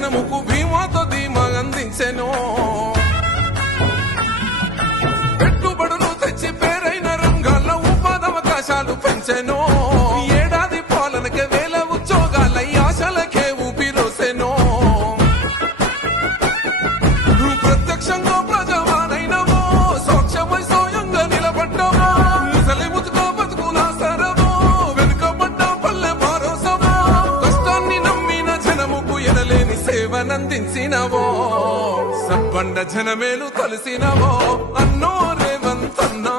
జనముకు భీమాతో ధీమా అందించెను పెట్టుబడులు తెచ్చి పేరైన రంగాల్లో ఉపాధవకాశాలు పెంచెను ఏడాది పాలనకే వేల ఉద్యోగాల ఆశలకే ఊపిరోసెను ప్రత్యక్షంగా ప్రజావానైనవో సాక్ష్యమై స్వయంగా నిలబడ్డావో ముసలి ముతుకో బతుకులా సరవో వెనుకబడ్డ పల్లె భరోసవో కష్టాన్ని నమ్మిన జనముకు ఎనలేని సేవనందించినవో సబ్బండ జనమేలు కలిసినవో అన్నో రేవంత్ అన్నా